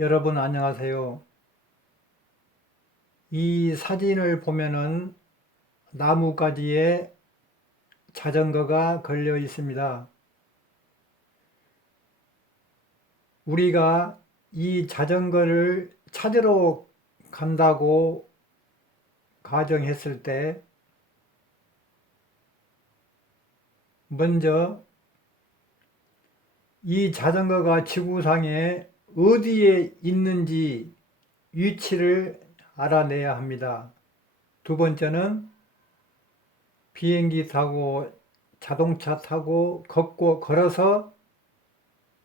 여러분 안녕하세요. 이 사진을 보면은 나뭇가지에 자전거가 걸려 있습니다. 우리가 이 자전거를 찾으러 간다고 가정했을 때 먼저 이 자전거가 지구상에 어디에 있는지 위치를 알아내야 합니다. 두 번째는 비행기 타고 자동차 타고 걷고 걸어서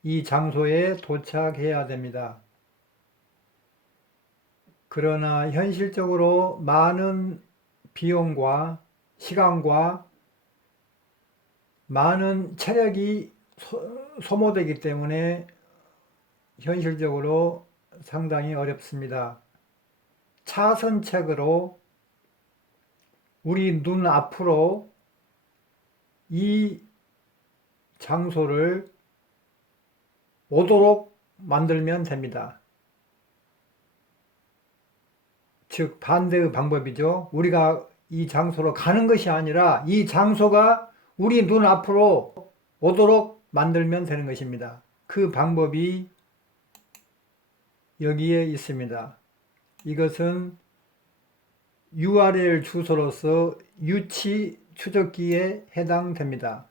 이 장소에 도착해야 됩니다. 그러나 현실적으로 많은 비용과 시간과 많은 체력이 소모되기 때문에 현실적으로 상당히 어렵습니다. 차선책으로 우리 눈 앞으로 이 장소를 오도록 만들면 됩니다. 즉 반대의 방법이죠. 우리가 이 장소로 가는 것이 아니라 이 장소가 우리 눈 앞으로 오도록 만들면 되는 것입니다. 그 방법이 여기에 있습니다. 이것은 URL 주소로서 유치 추적기에 해당됩니다.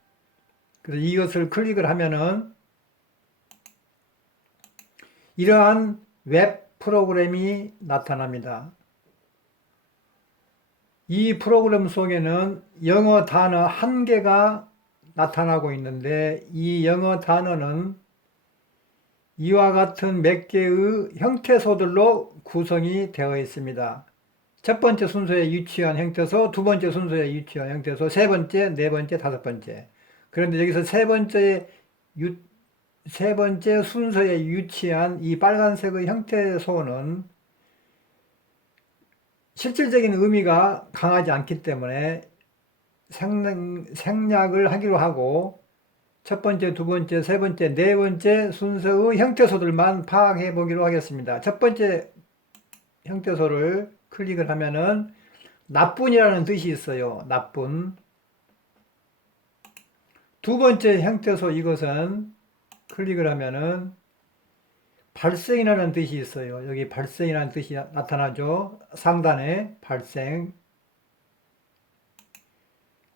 그래서 이것을 클릭을 하면은 이러한 웹 프로그램이 나타납니다. 이 프로그램 속에는 영어 단어 한 개가 나타나고 있는데 이 영어 단어는 이와 같은 몇 개의 형태소들로 구성이 되어 있습니다. 첫 번째 순서에 유치한 형태소, 두 번째 순서에 유치한 형태소, 세 번째, 네 번째, 다섯 번째. 그런데 여기서 세 번째 순서에 유치한 이 빨간색의 형태소는 실질적인 의미가 강하지 않기 때문에 생략을 하기로 하고 첫 번째, 두 번째, 세 번째, 네 번째 순서의 형태소들만 파악해 보기로 하겠습니다. 첫 번째 형태소를 클릭을 하면은 나쁜이라는 뜻이 있어요. 나쁜. 두 번째 형태소 이것은 클릭을 하면은 발생이라는 뜻이 있어요. 여기 발생이라는 뜻이 나타나죠. 상단에 발생.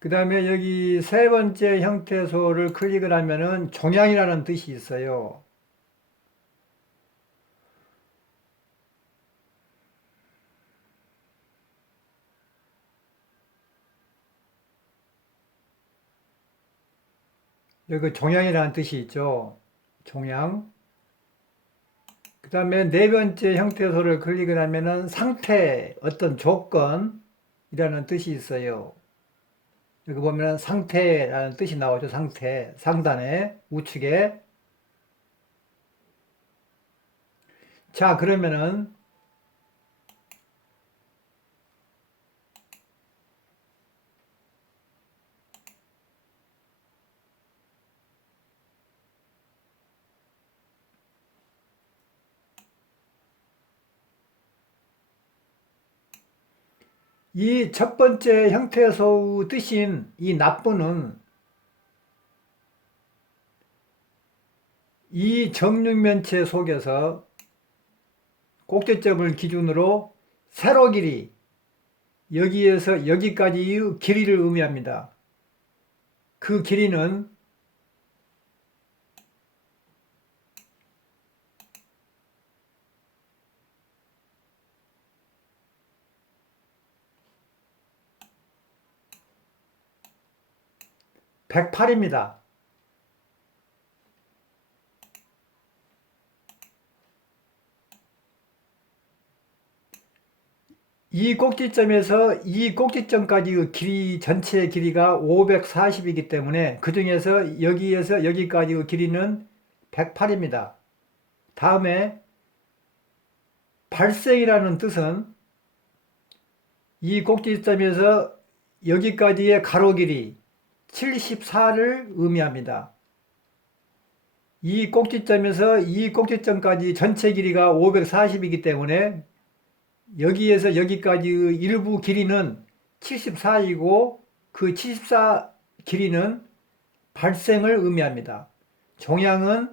그 다음에 여기 세 번째 형태소를 클릭을 하면은 종양이라는 뜻이 있어요. 여기 종양이라는 뜻이 있죠. 종양. 그 다음에 네 번째 형태소를 클릭을 하면은 상태, 어떤 조건이라는 뜻이 있어요. 여기 보면 상태라는 뜻이 나오죠. 상태. 상단에, 우측에. 자, 그러면은 이 첫 번째 형태소의 뜻인 이 나쁘는 이 정육면체 속에서 꼭지점을 기준으로 세로 길이, 여기에서 여기까지의 길이를 의미합니다. 그 길이는 108입니다. 이 꼭지점에서 이 꼭지점까지의 길이, 전체 길이가 540이기 때문에 그 중에서 여기에서 여기까지의 길이는 108입니다. 다음에 발생이라는 뜻은 이 꼭지점에서 여기까지의 가로 길이 74를 의미합니다. 이 꼭지점에서 이 꼭지점까지 전체 길이가 540이기 때문에 여기에서 여기까지의 일부 길이는 74이고 그 74 길이는 발생을 의미합니다. 종양은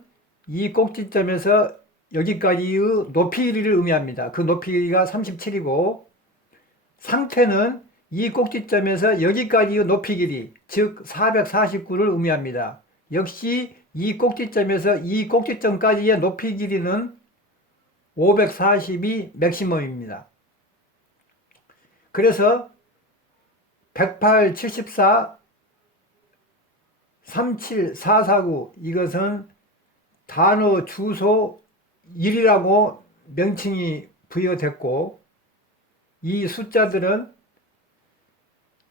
이 꼭지점에서 여기까지의 높이 길이를 의미합니다. 그 높이 길이가 37이고 상태는 이 꼭지점에서 여기까지의 높이 길이, 즉 449를 의미합니다. 역시 이 꼭지점에서 이 꼭지점까지의 높이 길이는 540이 맥시멈입니다. 그래서 108, 74, 37, 449 이것은 단어 주소 1이라고 명칭이 부여됐고 이 숫자들은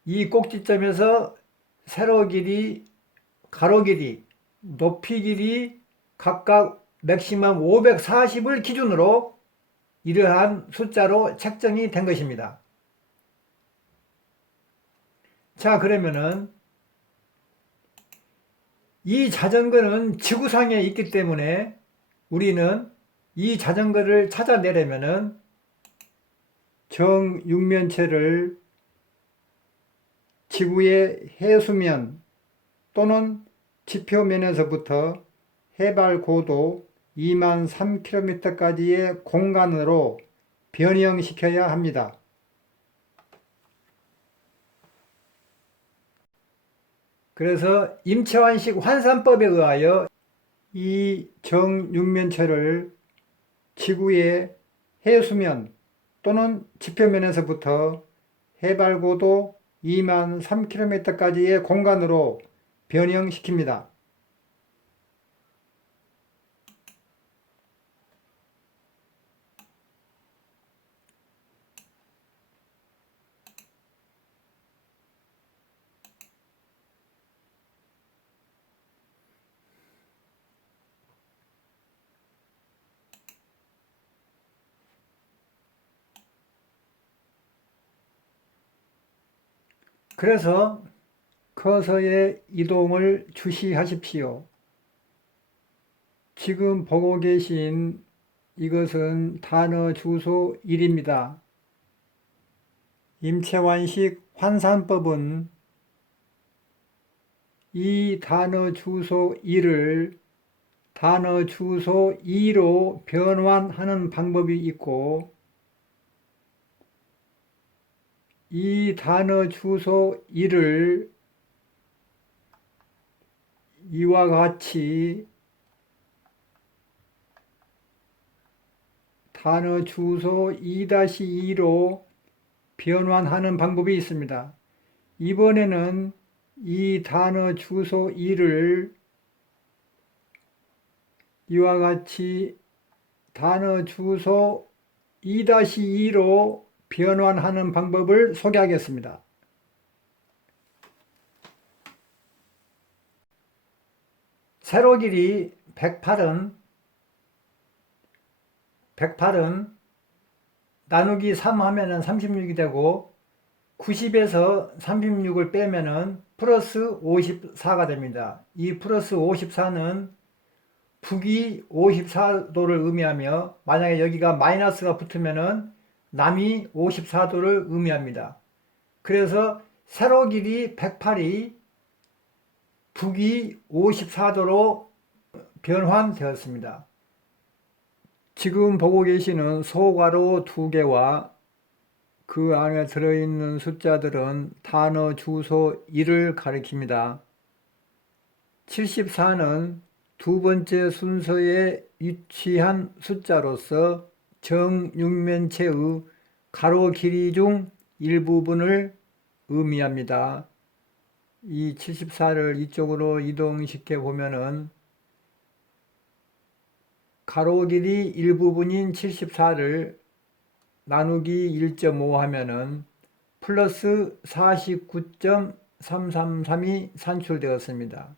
이 꼭지점에서 세로 길이, 가로 길이, 높이 길이 각각 맥시멈 540을 기준으로 이러한 숫자로 책정이 된 것입니다. 자, 그러면은 이 자전거는 지구상에 있기 때문에 우리는 이 자전거를 찾아내려면은 정육면체를 지구의 해수면 또는 지표면에서부터 해발 고도 2만 3km까지의 공간으로 변형시켜야 합니다. 그래서 임채완식 환산법에 의하여 이 정육면체를 지구의 해수면 또는 지표면에서부터 해발 고도 2만 3km까지의 공간으로 변형시킵니다. 그래서 커서의 이동을 주시하십시오. 지금 보고 계신 이것은 단어 주소 1입니다. 임채완식 환산법은 이 단어 주소 1을 단어 주소 2로 변환하는 방법이 있고 이 단어 주소 1을 이와 같이 단어 주소 2-2로 변환하는 방법이 있습니다. 이번에는 이 단어 주소 1을 이와 같이 단어 주소 2-2로 변환하는 방법을 소개하겠습니다. 세로 길이 108은 나누기 3 하면은 36이 되고 90에서 36을 빼면은 플러스 54가 됩니다. 이 플러스 54는 북위 54도를 의미하며 만약에 여기가 마이너스가 붙으면은 남이 54도를 의미합니다. 그래서 세로 길이 108이 북위 54도로 변환되었습니다. 지금 보고 계시는 소괄호 2개와 그 안에 들어있는 숫자들은 단어 주소 1을 가리킵니다. 74는 두 번째 순서에 위치한 숫자로서 정육면체의 가로 길이 중 일부분을 의미합니다. 이 74를 이쪽으로 이동시켜 보면은 가로 길이 일부분인 74를 나누기 1.5 하면은 플러스 49.333이 산출되었습니다.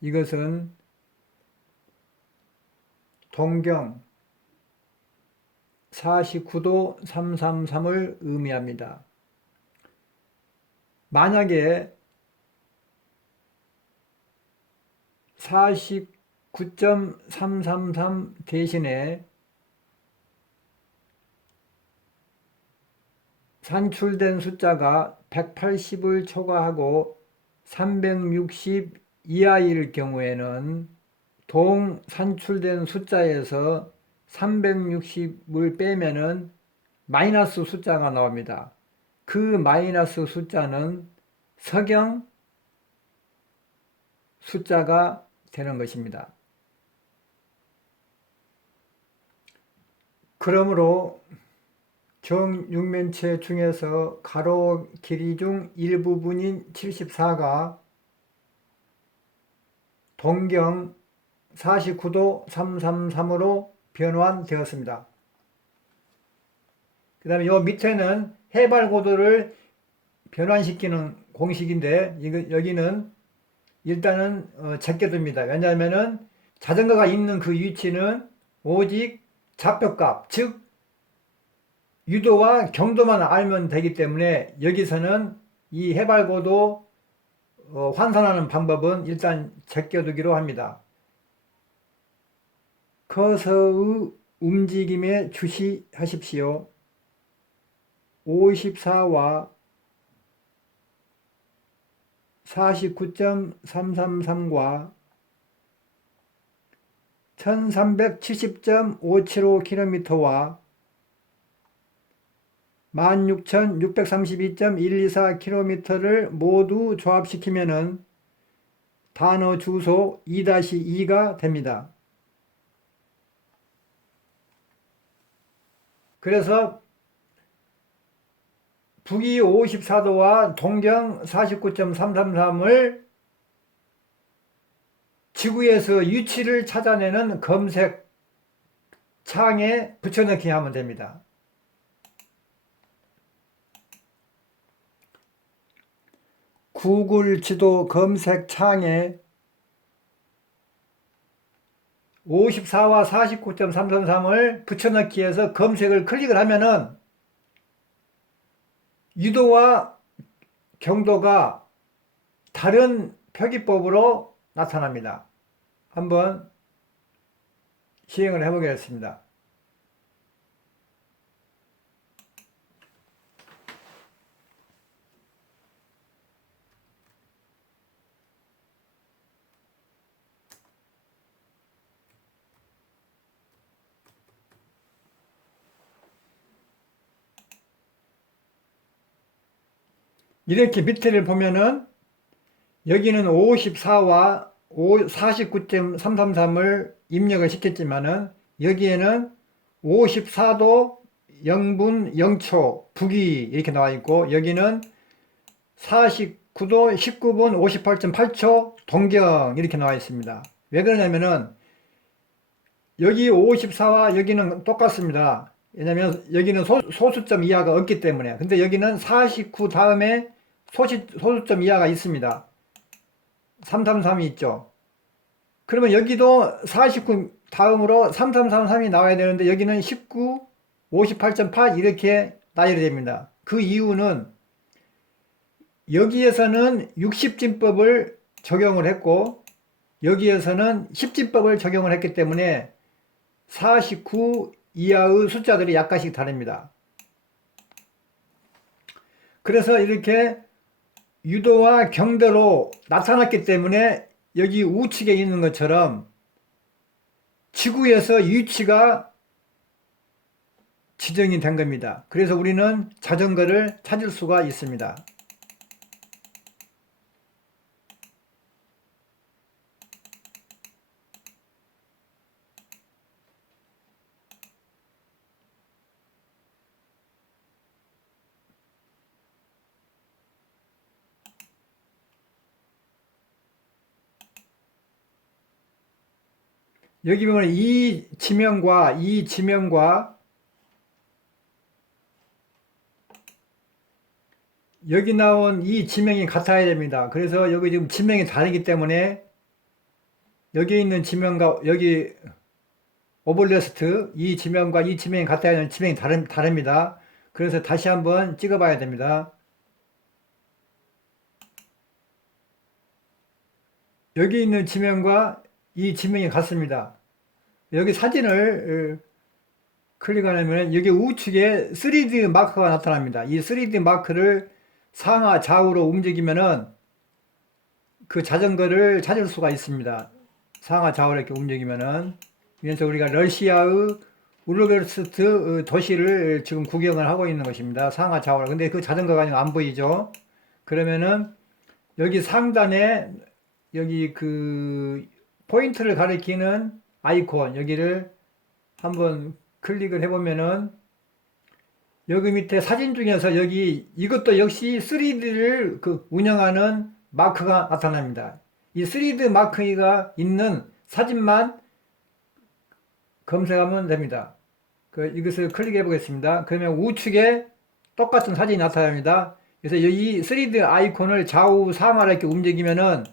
이것은 동경 49도 333을 의미합니다. 만약에 49.333 대신에 산출된 숫자가 180을 초과하고 360 이하일 경우에는 동 산출된 숫자에서 360을 빼면은 마이너스 숫자가 나옵니다. 그 마이너스 숫자는 서경 숫자가 되는 것입니다. 그러므로 정육면체 중에서 가로 길이 중 일부분인 74가 동경 49도 333으로 변환되었습니다. 그 다음에 요 밑에는 해발고도를 변환시키는 공식인데 여기는 일단은 제껴둡니다. 왜냐하면은 자전거가 있는 그 위치는 오직 좌표값, 즉 유도와 경도만 알면 되기 때문에 여기서는 이 해발고도 환산하는 방법은 일단 제껴두기로 합니다. 커서의 움직임에 주시하십시오. 54와 49.333과 1370.575km와 16,632.124km를 모두 조합시키면은 단어 주소 2-2가 됩니다. 그래서 북위 54도와 동경 49.333을 지구에서 위치를 찾아내는 검색 창에 붙여넣기 하면 됩니다. 구글 지도 검색 창에 54와 49.333을 붙여넣기 해서 검색을 클릭을 하면은 유도와 경도가 다른 표기법으로 나타납니다. 한번 시행을 해보겠습니다. 이렇게 밑에를 보면은 여기는 54와 49.333을 입력을 시켰지만은 여기에는 54도 0분 0초 북위 이렇게 나와 있고 여기는 49도 19분 58.8초 동경 이렇게 나와 있습니다. 왜 그러냐면은 여기 54와 여기는 똑같습니다. 왜냐면 여기는 소수점 이하가 없기 때문에. 근데 여기는 49 다음에 소수점 이하가 있습니다. 333이 있죠. 그러면 여기도 49 다음으로 3333이 나와야 되는데 여기는 19, 58.8 이렇게 나열이 됩니다. 그 이유는 여기에서는 60진법을 적용을 했고 여기에서는 10진법을 적용을 했기 때문에 49 이하의 숫자들이 약간씩 다릅니다. 그래서 이렇게 유도와 경도로 나타났기 때문에 여기 우측에 있는 것처럼 지구에서 위치가 지정이 된 겁니다. 그래서 우리는 자전거를 찾을 수가 있습니다. 여기 보면 이 지명과 여기 나온 이 지명이 같아야 됩니다. 그래서 여기 지금 지명이 다르기 때문에 여기 있는 지명과 여기 오블레스트 이 지명과 이 지명이 같아야 하는 지명이 다릅니다. 그래서 다시 한번 찍어 봐야 됩니다. 여기 있는 지명과 이 지명이 같습니다. 여기 사진을 클릭하면 여기 우측에 3D 마크가 나타납니다. 이 3D 마크를 상하 좌우로 움직이면은 그 자전거를 찾을 수가 있습니다. 상하 좌우로 이렇게 움직이면은. 그래서 우리가 러시아의 울루베르스트 도시를 지금 구경을 하고 있는 것입니다. 상하 좌우로. 근데 그 자전거가 안 보이죠? 그러면은 여기 상단에 여기 그 포인트를 가리키는 아이콘 여기를 한번 클릭을 해보면은 여기 밑에 사진 중에서 여기 이것도 역시 3D를 운영하는 마크가 나타납니다. 이 3D 마크가 있는 사진만 검색하면 됩니다. 이것을 클릭해 보겠습니다. 그러면 우측에 똑같은 사진이 나타납니다. 그래서 이 3D 아이콘을 좌우 상하로 이렇게 움직이면은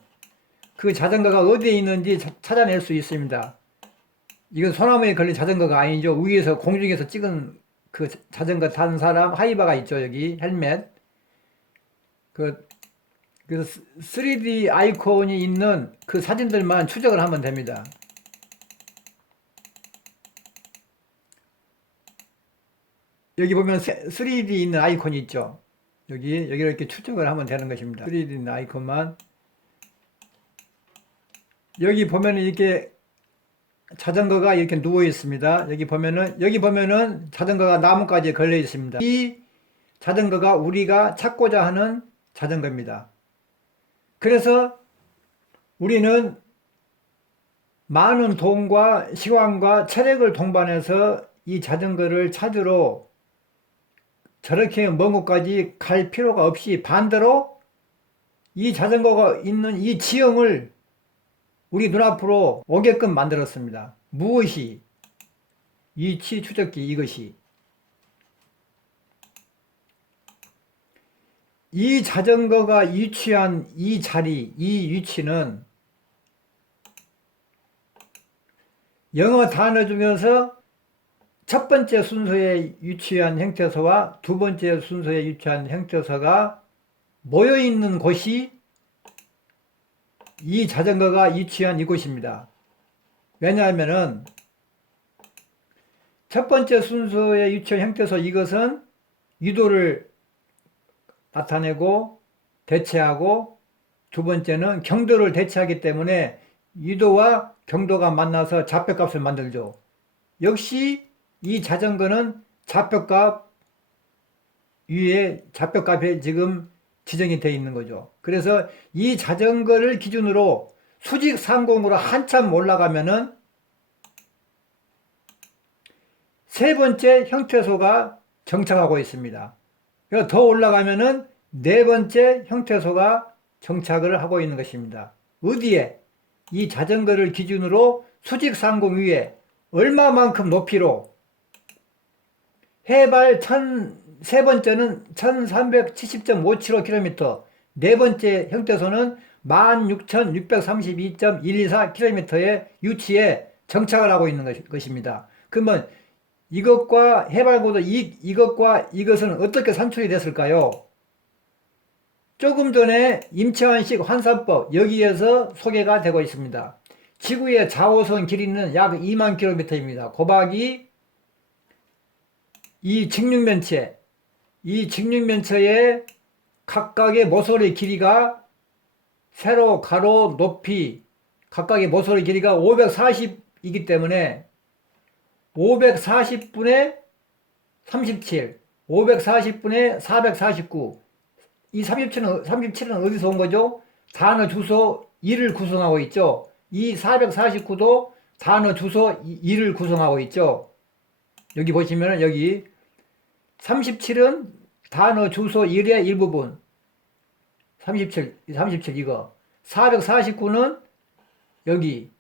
그 자전거가 어디에 있는지 찾아낼 수 있습니다. 이건 소나무에 걸린 자전거가 아니죠. 위에서 공중에서 찍은 그 자전거 탄 사람 하이바가 있죠. 여기 헬멧. 그래서 3D 아이콘이 있는 그 사진들만 추적을 하면 됩니다. 여기 보면 3D 있는 아이콘이 있죠. 여기를 이렇게 추적을 하면 되는 것입니다. 3D 있는 아이콘만. 여기 보면은 이렇게 자전거가 이렇게 누워 있습니다. 여기 보면은 자전거가 나뭇가지에 걸려 있습니다. 이 자전거가 우리가 찾고자 하는 자전거입니다. 그래서 우리는 많은 돈과 시간과 체력을 동반해서 이 자전거를 찾으러 저렇게 먼 곳까지 갈 필요가 없이 반대로 이 자전거가 있는 이 지형을 우리 눈앞으로 오게끔 만들었습니다. 무엇이? 위치 추적기 이것이. 이 자전거가 위치한 이 자리, 이 위치는 영어 단어 중에서 첫 번째 순서에 위치한 형태소와 두 번째 순서에 위치한 형태소가 모여 있는 곳이 이 자전거가 위치한 이곳입니다. 왜냐하면은 첫 번째 순서에 위치한 형태소 이것은 유도를 나타내고 대체하고 두 번째는 경도를 대체하기 때문에 유도와 경도가 만나서 좌표값을 만들죠. 역시 이 자전거는 좌표값 위에 좌표값에 지금 지정이 되어 있는 거죠. 그래서 이 자전거를 기준으로 수직 상공으로 한참 올라가면은 세 번째 형태소가 정착하고 있습니다. 더 올라가면은 네 번째 형태소가 정착을 하고 있는 것입니다. 어디에? 이 자전거를 기준으로 수직 상공 위에 얼마만큼 높이로 해발 세 번째는 1370.575km, 네 번째 형태소는 16,632.124km의 유치에 정착을 하고 있는 것입니다. 그러면 이것과 해발고도 이것과 이것은 어떻게 산출이 됐을까요? 조금 전에 임채환식 환산법 여기에서 소개가 되고 있습니다. 지구의 자오선 길이는 약 2만 km입니다. 곱하기 이 직육면체의 각각의 모서리 길이가 세로, 가로, 높이 각각의 모서리 길이가 540이기 때문에 540분의 37, 540분의 449. 이 37은 어디서 온 거죠? 단어 주소 2를 구성하고 있죠. 이 449도 단어 주소 2를 구성하고 있죠. 여기 보시면 여기 37은 단어 주소 1의 일부분. 37 이거. 449는 여기.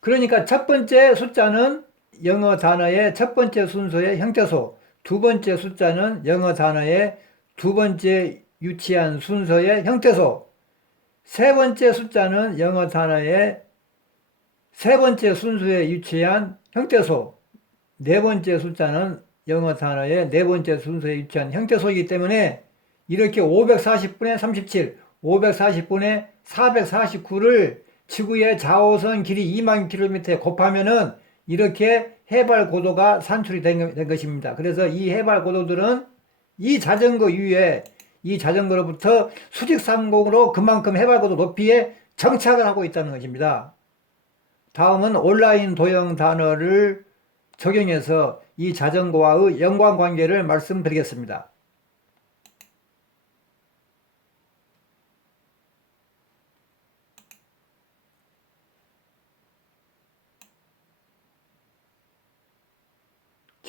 그러니까 첫 번째 숫자는 영어 단어의 첫 번째 순서의 형태소, 두 번째 숫자는 영어 단어의 두 번째 유치한 순서의 형태소, 세 번째 숫자는 영어 단어의 세 번째 순서에 유치한 형태소, 네 번째 숫자는 영어 단어의 네 번째 순서에 유치한 형태소이기 때문에 이렇게 540분의 37, 540분의 449를 지구의 자오선 길이 2만 킬로미터에 곱하면은 이렇게 해발 고도가 산출이 된 것입니다. 그래서 이 해발 고도들은 이 자전거 위에 이 자전거로부터 수직상공으로 그만큼 해발 고도 높이에 정착을 하고 있다는 것입니다. 다음은 온라인 도형 단어를 적용해서 이 자전거와의 연관관계를 말씀드리겠습니다.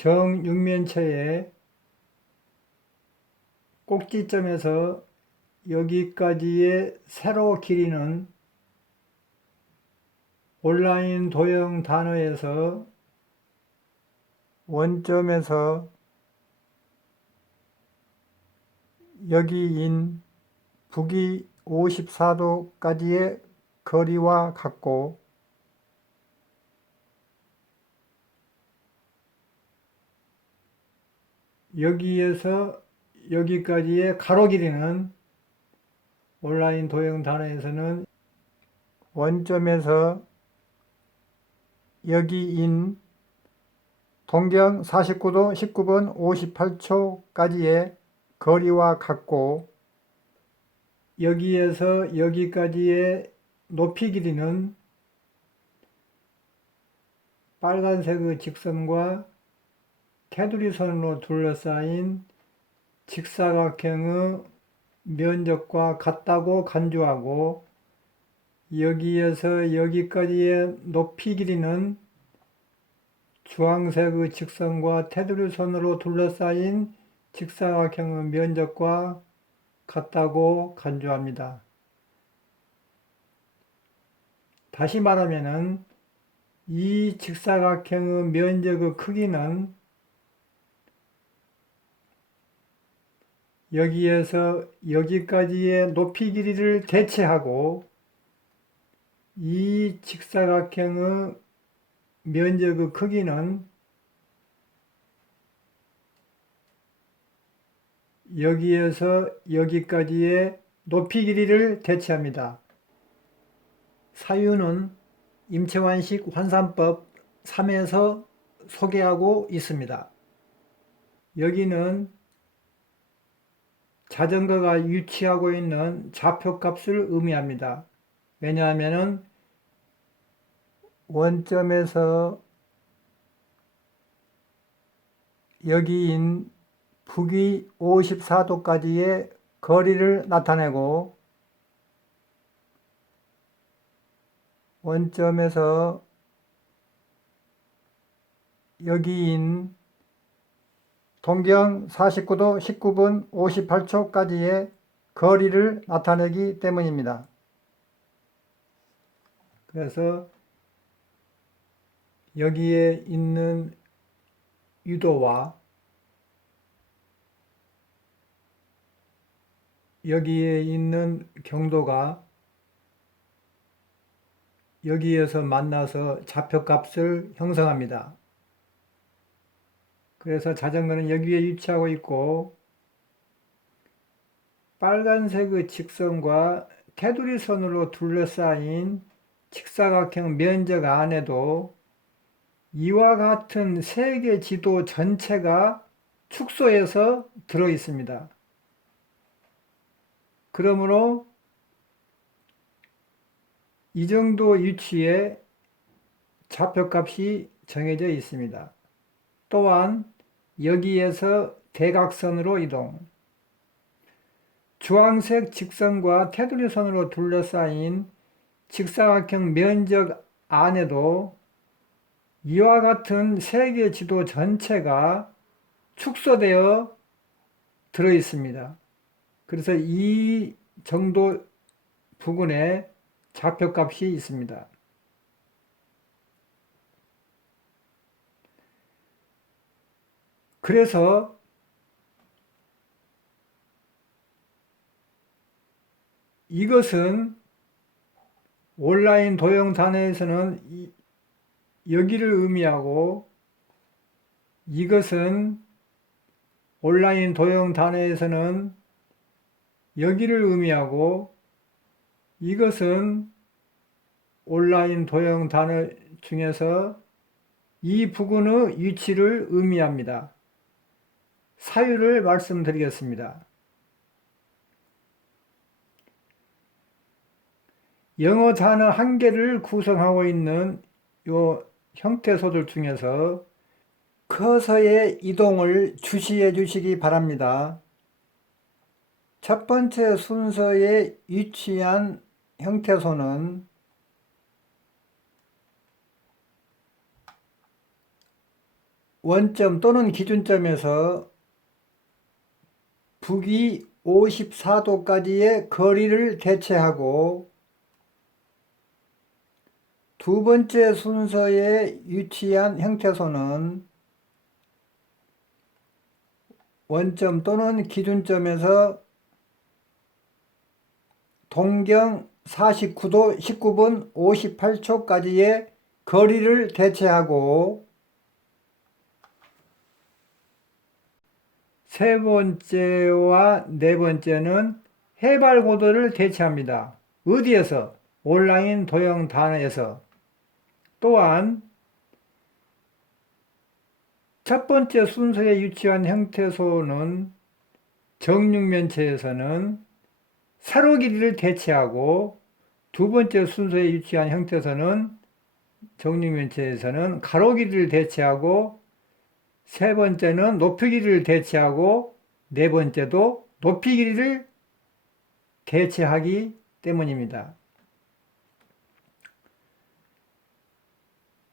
정육면체의 꼭지점에서 여기까지의 세로 길이는 온라인 도형 단어에서 원점에서 여기인 북위 54도까지의 거리와 같고 여기에서 여기까지의 가로 길이는 온라인 도형 단어에서는 원점에서 여기인 동경 49도 19분 58초까지의 거리와 같고 여기에서 여기까지의 높이 길이는 빨간색의 직선과 테두리선으로 둘러싸인 직사각형의 면적과 같다고 간주하고 여기에서 여기까지의 높이 길이는 주황색의 직선과 테두리선으로 둘러싸인 직사각형의 면적과 같다고 간주합니다. 다시 말하면 이 직사각형의 면적의 크기는 여기에서 여기까지의 높이 길이를 대체하고 이 직사각형의 면적의 크기는 여기에서 여기까지의 높이 길이를 대체합니다. 사유는 임채완식 환산법 3에서 소개하고 있습니다. 여기는 자전거가 위치하고 있는 좌표값을 의미합니다. 왜냐하면 원점에서 여기인 북위 54도까지의 거리를 나타내고 원점에서 여기인 동경 49도 19분 58초까지의 거리를 나타내기 때문입니다. 그래서 여기에 있는 유도와 여기에 있는 경도가 여기에서 만나서 좌표값을 형성합니다. 그래서 자전거는 여기에 위치하고 있고 빨간색의 직선과 테두리선으로 둘러싸인 직사각형 면적 안에도 이와 같은 세계 지도 전체가 축소해서 들어 있습니다. 그러므로 이 정도 위치에 좌표값이 정해져 있습니다. 또한 여기에서 대각선으로 이동, 주황색 직선과 테두리선으로 둘러싸인 직사각형 면적 안에도 이와 같은 세계 지도 전체가 축소되어 들어 있습니다. 그래서 이 정도 부근에 좌표값이 있습니다. 그래서 이것은 온라인 도형 단어에서는 여기를 의미하고 이것은 온라인 도형 단어에서는 여기를 의미하고 이것은 온라인 도형 단어 중에서 이 부근의 위치를 의미합니다. 사유를 말씀드리겠습니다. 영어 단어 한 개를 구성하고 있는 요 형태소들 중에서 커서의 이동을 주시해 주시기 바랍니다. 첫 번째 순서에 위치한 형태소는 원점 또는 기준점에서 북위 54도까지의 거리를 대체하고 두 번째 순서에 위치한 형태소는 원점 또는 기준점에서 동경 49도 19분 58초까지의 거리를 대체하고 세 번째와 네 번째는 해발 고도를 대체합니다. 어디에서? 온라인 도형 단어에서. 또한 첫 번째 순서에 위치한 형태소는 정육면체에서는 세로 길이를 대체하고 두 번째 순서에 위치한 형태소는 정육면체에서는 가로 길이를 대체하고 세 번째는 높이 길이를 대체하고 네 번째도 높이 길이를 대체하기 때문입니다.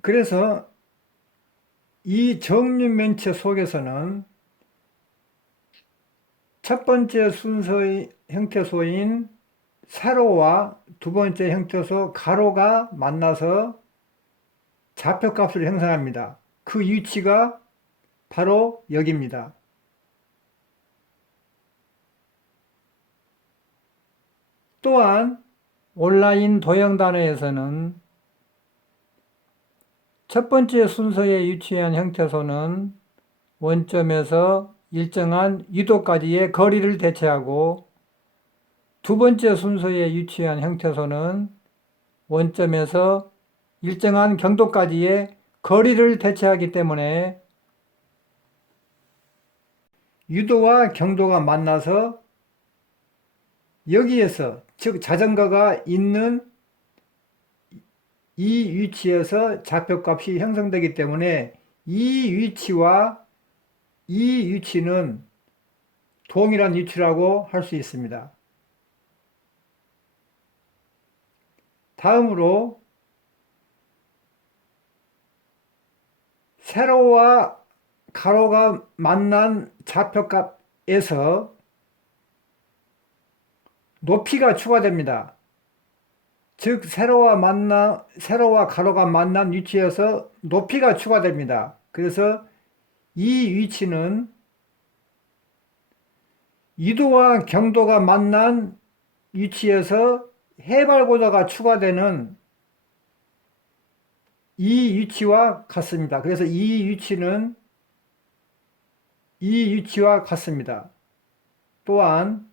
그래서 이 정육면체 속에서는 첫 번째 순서의 형태소인 세로와 두 번째 형태소 가로가 만나서 좌표값을 형성합니다. 그 위치가 바로 여기입니다. 또한 온라인 도형 단어에서는 첫 번째 순서에 위치한 형태소는 원점에서 일정한 위도까지의 거리를 대체하고 두 번째 순서에 위치한 형태소는 원점에서 일정한 경도까지의 거리를 대체하기 때문에 유도와 경도가 만나서 여기에서 즉 자전거가 있는 이 위치에서 좌표값이 형성되기 때문에 이 위치와 이 위치는 동일한 위치라고 할 수 있습니다. 다음으로 세로와 가로가 만난 좌표값에서 높이가 추가됩니다. 즉 세로와 가로가 만난 위치에서 높이가 추가됩니다. 그래서 이 위치는 이도와 경도가 만난 위치에서 해발고도가 추가되는 이 위치와 같습니다. 그래서 이 위치는 이 위치와 같습니다. 또한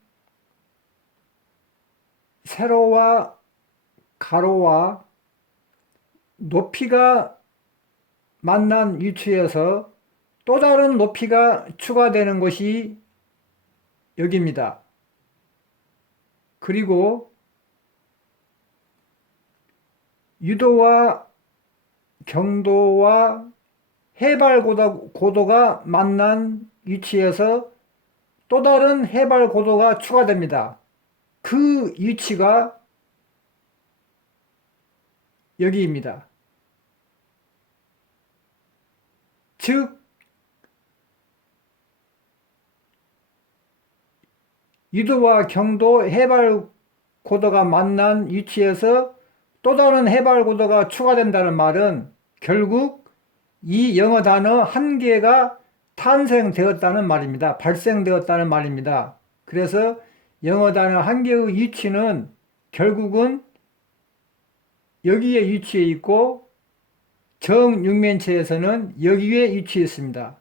세로와 가로와 높이가 만난 위치에서 또 다른 높이가 추가되는 것이 여기입니다. 그리고 유도와 경도와 해발 고도가 만난 위치에서 또 다른 해발 고도가 추가됩니다. 그 위치가 여기입니다. 즉 유도와 경도 해발 고도가 만난 위치에서 또 다른 해발 고도가 추가된다는 말은 결국 이 영어 단어 한 개가 탄생되었다는 말입니다. 발생되었다는 말입니다. 그래서 영어 단어 한 개의 위치는 결국은 여기에 위치해 있고 정육면체에서는 여기에 위치해 있습니다.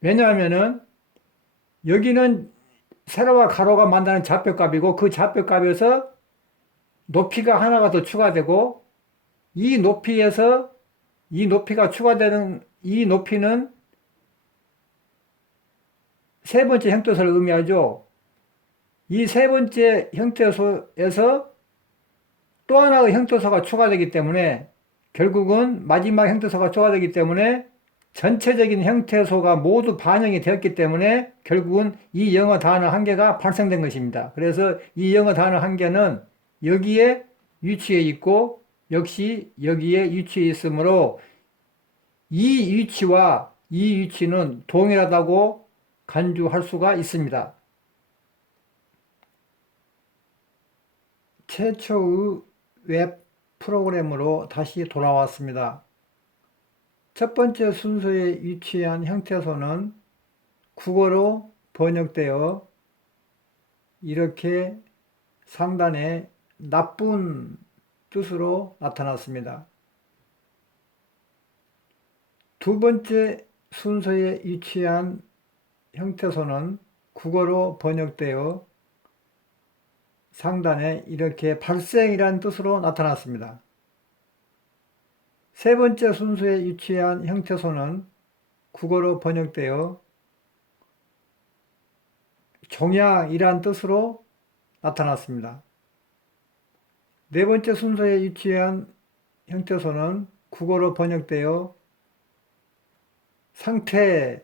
왜냐하면은 여기는 세로와 가로가 만나는 좌표값이고 그 좌표값에서 높이가 하나가 더 추가되고 이 높이에서 이 높이가 추가되는 이 높이는 세 번째 형태소를 의미하죠. 이 세 번째 형태소에서 또 하나의 형태소가 추가되기 때문에 결국은 마지막 형태소가 추가되기 때문에 전체적인 형태소가 모두 반영이 되었기 때문에 결국은 이 영어 단어 한 개가 발생된 것입니다. 그래서 이 영어 단어 한 개는 여기에 위치해 있고 역시 여기에 위치해 있으므로 이 위치와 이 위치는 동일하다고 간주할 수가 있습니다. 최초의 웹 프로그램으로 다시 돌아왔습니다. 첫 번째 순서에 위치한 형태소는 국어로 번역되어 이렇게 상단에 나쁜 뜻으로 나타났습니다. 두 번째 순서에 위치한 형태소는 국어로 번역되어 상단에 이렇게 발생이라는 뜻으로 나타났습니다. 세 번째 순서에 위치한 형태소는 국어로 번역되어 종양이란 뜻으로 나타났습니다. 네 번째 순서에 위치한 형태소는 국어로 번역되어 상태란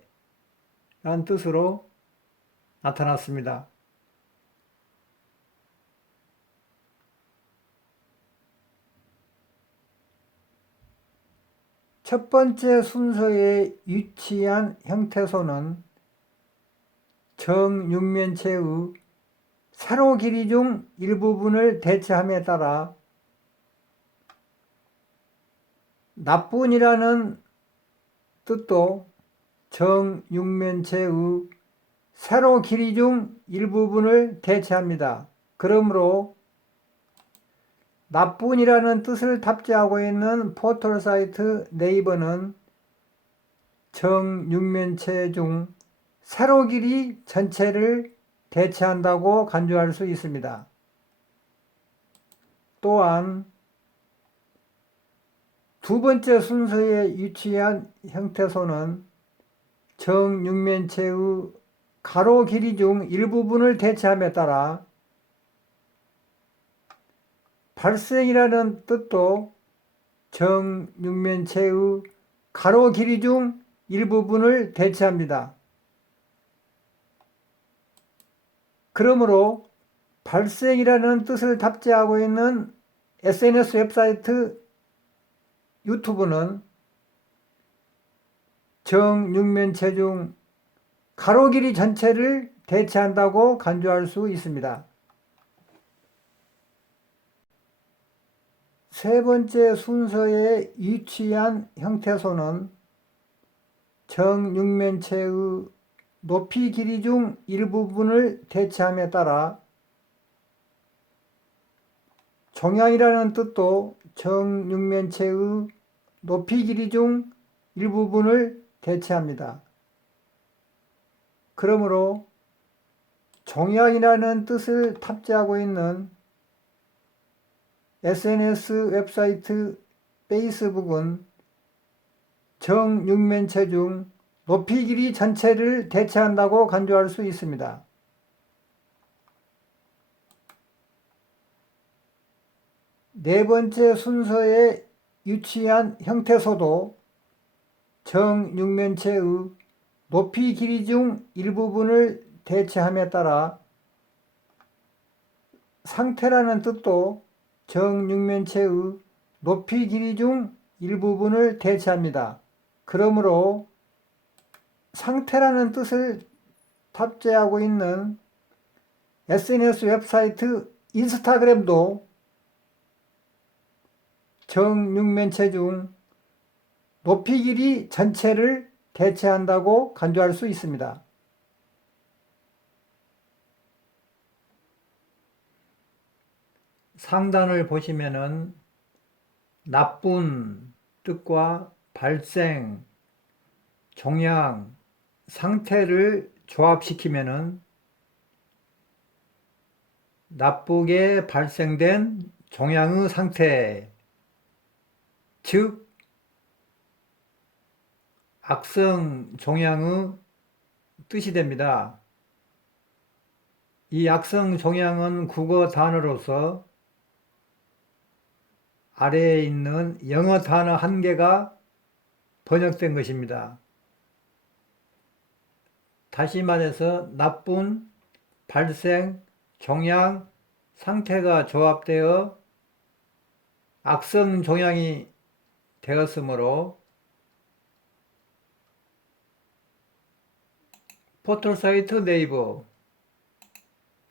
뜻으로 나타났습니다. 첫 번째 순서에 위치한 형태소는 정육면체의 세로 길이 중 일부분을 대체함에 따라 나쁜이라는 뜻도 정육면체의 세로 길이 중 일부분을 대체합니다. 그러므로 나쁜이라는 뜻을 탑재하고 있는 포털 사이트 네이버는 정육면체 중 세로 길이 전체를 대체한다고 간주할 수 있습니다. 또한 두 번째 순서에 위치한 형태소는 정육면체의 가로 길이 중 일부분을 대체함에 따라 발생이라는 뜻도 정육면체의 가로 길이 중 일부분을 대체합니다. 그러므로 발생이라는 뜻을 탑재하고 있는 SNS 웹사이트 유튜브는 정육면체 중 가로 길이 전체를 대체한다고 간주할 수 있습니다. 세 번째 순서에 위치한 형태소는 정육면체의 높이 길이 중 일부분을 대체함에 따라 종양이라는 뜻도 정육면체의 높이 길이 중 일부분을 대체합니다. 그러므로 종양이라는 뜻을 탑재하고 있는 SNS 웹사이트 페이스북은 정육면체 중 높이 길이 전체를 대체한다고 간주할 수 있습니다. 네 번째 순서에 위치한 형태소도 정육면체의 높이 길이 중 일부분을 대체함에 따라 상태라는 뜻도 정육면체의 높이 길이 중 일부분을 대체합니다. 그러므로 상태라는 뜻을 탑재하고 있는 SNS 웹사이트 인스타그램도 정육면체 중 높이 길이 전체를 대체한다고 간주할 수 있습니다. 상단을 보시면은 나쁜 뜻과 발생, 종양, 상태를 조합시키면은 나쁘게 발생된 종양의 상태, 즉 악성 종양의 뜻이 됩니다. 이 악성 종양은 국어 단어로서 아래에 있는 영어 단어 한 개가 번역된 것입니다. 다시 말해서 나쁜, 발생, 종양, 상태가 조합되어 악성 종양이 되었으므로 포털사이트 네이버,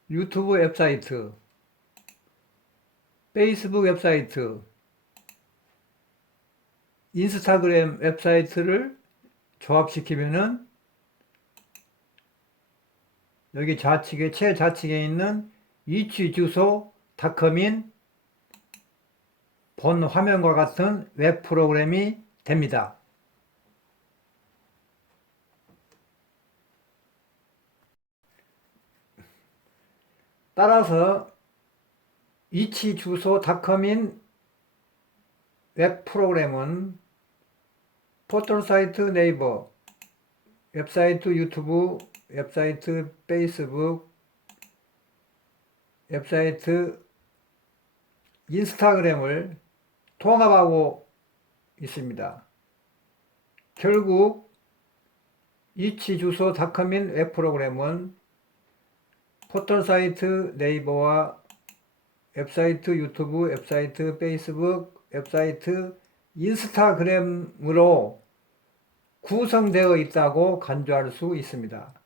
유튜브 웹사이트, 페이스북 웹사이트, 인스타그램 웹사이트를 조합시키면은 여기 좌측에 최좌측에 있는 위치 주소 닷컴인 본 화면과 같은 웹 프로그램이 됩니다. 따라서 위치 주소 닷컴인 웹 프로그램은 포털사이트 네이버, 웹사이트 유튜브, 웹사이트 페이스북, 웹사이트 인스타그램을 통합하고 있습니다. 결국 위치 주소 닷컴인 웹 프로그램은 포털사이트 네이버와 웹사이트 유튜브, 웹사이트 페이스북, 웹사이트 인스타그램으로 구성되어 있다고 간주할 수 있습니다.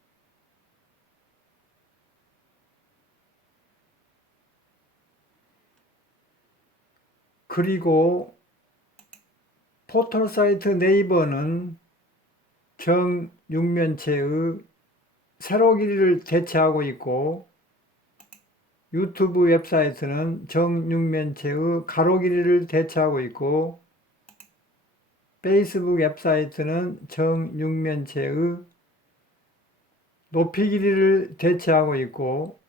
그리고 포털사이트 네이버는 정육면체의 세로 길이를 대체하고 있고 유튜브 웹사이트는 정육면체의 가로 길이를 대체하고 있고 페이스북 웹사이트는 정육면체의 높이 길이를 대체하고 있고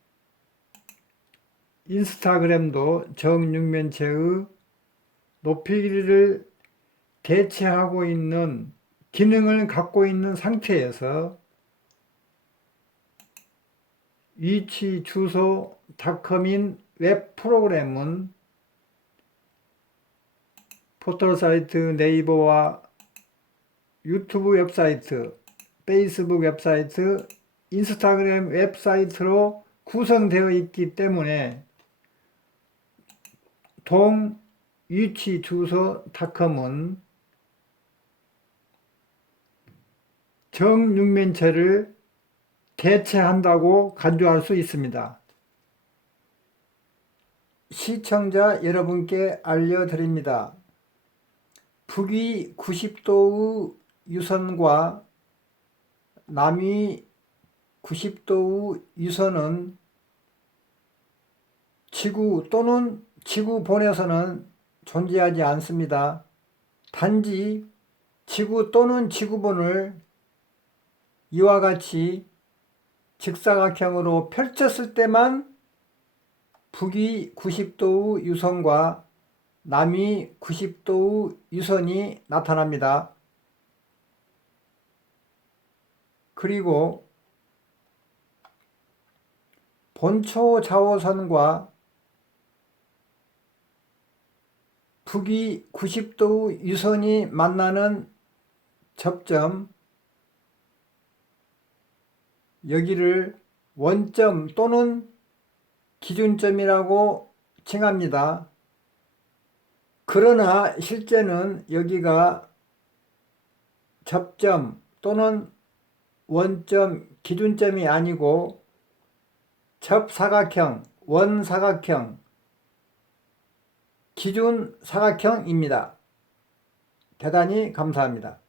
인스타그램도 정육면체의 높이 길이를 대체하고 있는 기능을 갖고 있는 상태에서 위치 주소 닷컴인 웹 프로그램은 포털사이트 네이버와 유튜브 웹사이트, 페이스북 웹사이트, 인스타그램 웹사이트로 구성되어 있기 때문에 동 위치 주소 닷컴은 정육면체를 대체한다고 간주할 수 있습니다. 시청자 여러분께 알려드립니다. 북위 90도의 유선과 남위 90도의 유선은 지구 또는 지구본에서는 존재하지 않습니다. 단지 지구 또는 지구본을 이와 같이 직사각형으로 펼쳤을 때만 북위 90도의 유선과 남위 90도의 유선이 나타납니다. 그리고 본초 자오선과 북위 90도의 유선이 만나는 접점, 여기를 원점 또는 기준점이라고 칭합니다. 그러나 실제는 여기가 접점 또는 원점, 기준점이 아니고 접사각형, 원사각형, 기준사각형입니다. 대단히 감사합니다.